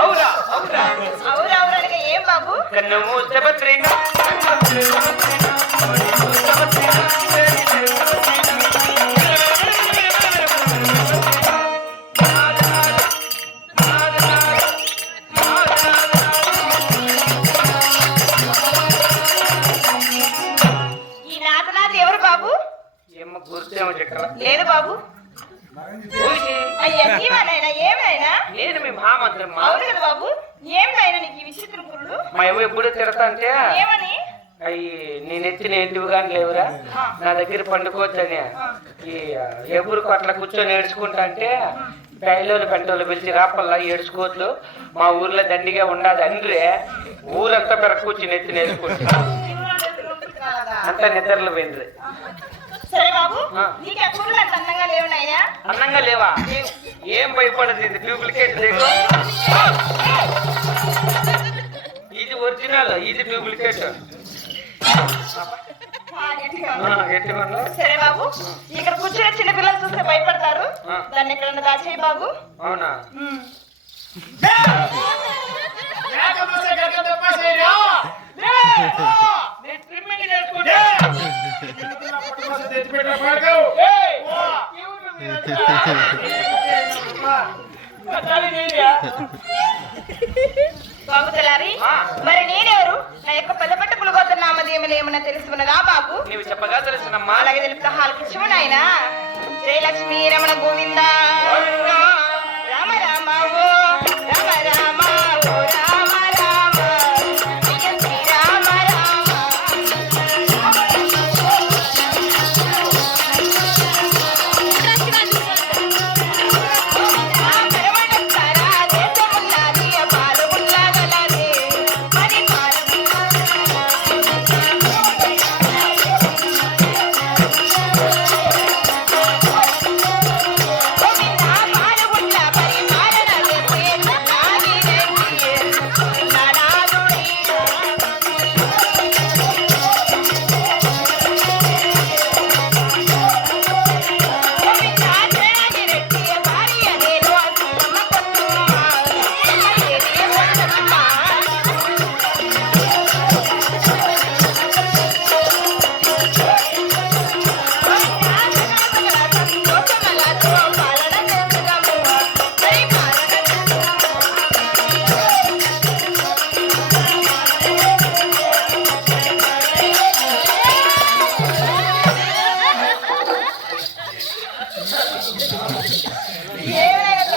అవురా అవురా అవురవురనగా ఏం బాబు? కన్ను మూసబత్రినా ఈ నాతనాది ఎవరు బాబు? ఏమో గుర్తేమో చక్ర లేదు బాబు. ఊసి అయ్యా నీవానైనా ఏమైనా? నేను మీ మహామంత్రమ్మా. అవును కదా బాబు. ఏమైనా నీకు ఈ విచిత్రం పురుడు? మా ఇవ్వ ఎప్పుడు తిడతా అంటే ఏమని? అయ్యి నేను ఎత్తిన ఏంటివి కానీ లేవురా నా దగ్గర పండుకోవచ్చని ఈ ఎగురుకు అట్లా కూర్చొని ఏడ్చుకుంటా అంటే బయలుని పెంటోళ్ళు పిలిచి రాపల్లా ఏడ్చుకోవద్దు మా ఊర్లో దండిగా ఉండదు అంటే ఊరంతా పెరగ కూర్చుని ఎత్తిన వేసుకుంటా అంతా నిద్రలు పోయింది. సరే బాబు, నీకు ఆ పురులు అంత అందంగా లేవునాయా? అందంగా లేవా? ఏం భయపడదు, ఇది డూప్లికేట్ లేదు, ఇది ఒరిజినల్, ఇది డూప్లికేట్. సరే బాబు, ఇక్కడ కూర్చునే చిన్న పిల్లలు చూస్తే భయపడతారు, దాన్ని ఎక్కడన్నా దాచేయి బాబు. అవునా? బాబు తెలారి, మరి నేనెవరు? నా యొక్క పెద్ద పట్ట పులిగోత్ర నామధేయములు ఏమన్నా తెలుసుకున్నదా బాబు? నీవు చెప్పగా తెలుసునమ్మా. అలాగే తెలుపుతా హాలకృష్ణము నాయన. జయలక్ష్మీ రమణ గోవింద రామ రామ ఓ రామ రామ ఓ రామ రామ జయ శ్రీ రామ రామ. పరమణస్తారా దేశమున్నది పాలుగున్నగలదే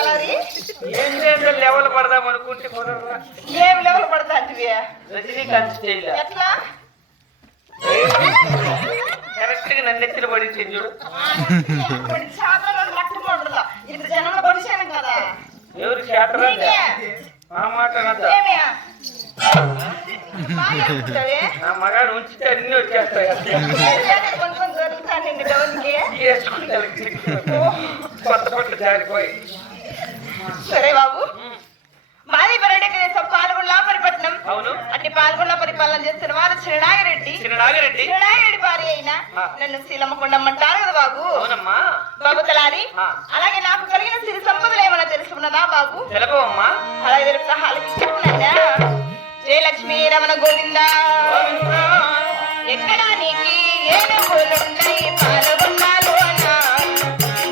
మరి ఏంటంటే లెవెల్ పడదాం అనుకుంటే కుదరరా. ఏం లెవెల్ పడతా రజనీకాంత్ స్టైల్ ఎట్లా? కరెక్ట్ గా నన్ను ఎత్తిన పడించింది చూడు. ఇంత జనంలో పడిచాను కదా. ఎవరు శాతరా ఆ మాట అనద్దా. ఏమయ్యా? బాగా చెప్తావే? నా మగాడు ఉంచితే అన్ని వచ్చేస్తాయి. కొనుక్కొని దొరుకుతానండి డౌన్కి. కొత్త పట్టు జారిపోయి. సరే బాబు, మాది పర్యాటక దేశం పాల్గొండ పరిపట్నం. అవును. అట్టి పాల్గొండ పరిపాలన చేస్తున్న వారు చిరనాగిరెడ్డి. చిరనాగిరెడ్డి భార్య అయినా నన్ను శీలమ్మకుండమ్మంటారు కదా బాబు. అవునమ్మా. బాబు తలారి, అలాగే నాకు కలిగిన సిరి సంపదలు ఏమైనా తెలుసుకున్నదా బాబు? తెలపవమ్మా. అలాగే తెలుపుతా హాలకి చెప్పునన్నా. జయలక్ష్మీ రమణ గోవింద ఎక్కడ నీకి ఏనుగులుంటాయి పాల్గొండలోన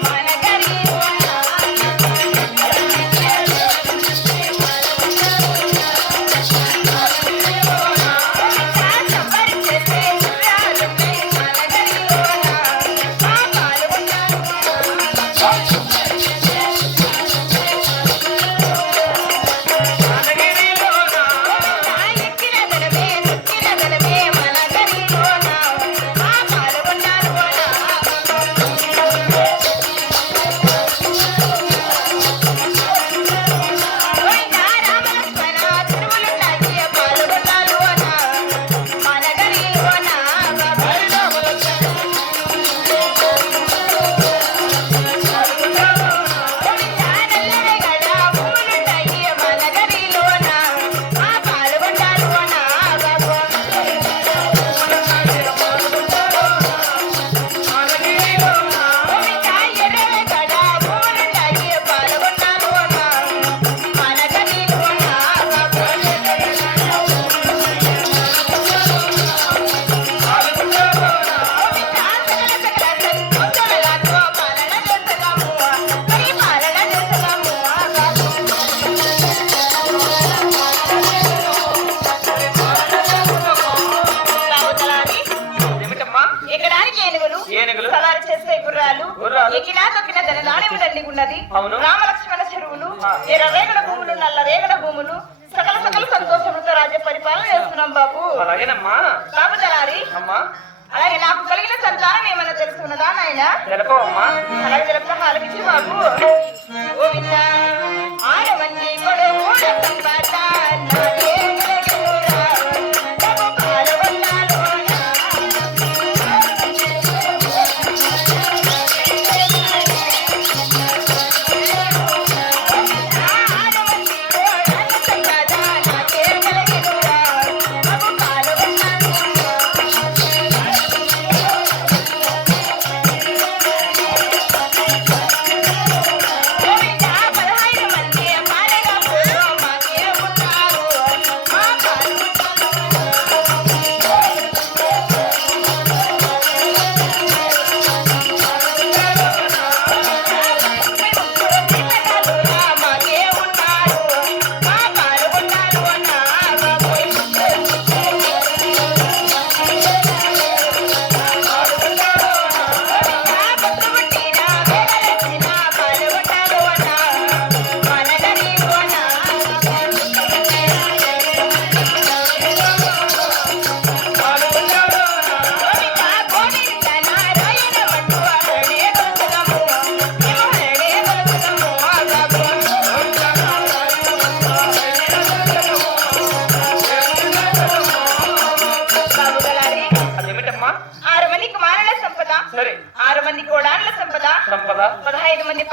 మన గరీబోన. ఎక్కిన దనమే మన గరీబోన. ఉన్నది. అవును. రామలక్ష్మణ చెరువులు, ఎర్ర రేగడ భూములు, నల్ల రేగడ భూములు, సకల సంతోషములతో రాజ్య పరిపాలన చేస్తున్నాం బాబు. అలాగేనమ్మా. బాబు తలారి, అమ్మా అలాగే నాకు కలిగిన సంతానం ఏమైనా తెలుసుకున్నదా నాయన? తెలుపమ్మా. అలాగే తెలుపు ఆలకించి బాబు. గోవింద ఆరవన్నీ కొడుకుల సంపద నాకే వెలుగురా, డబ్బు పాలవన్నాలోన. ఆరవన్నీ కొడుకుల సంపద నాకే వెలుగురా, డబ్బు పాలవన్నాలోన. గోవిందా 15 మంది పాలెగాపులో మాకే ఉన్నారు, మా మాకే ఉన్నారు, మా పాల్గొన్నారు నా అదేమిటమ్మా? 6 మంది కుమారుల సంపద, సరే 6 మంది కోడాళ్ళ సంపద, సంపద 15 మంది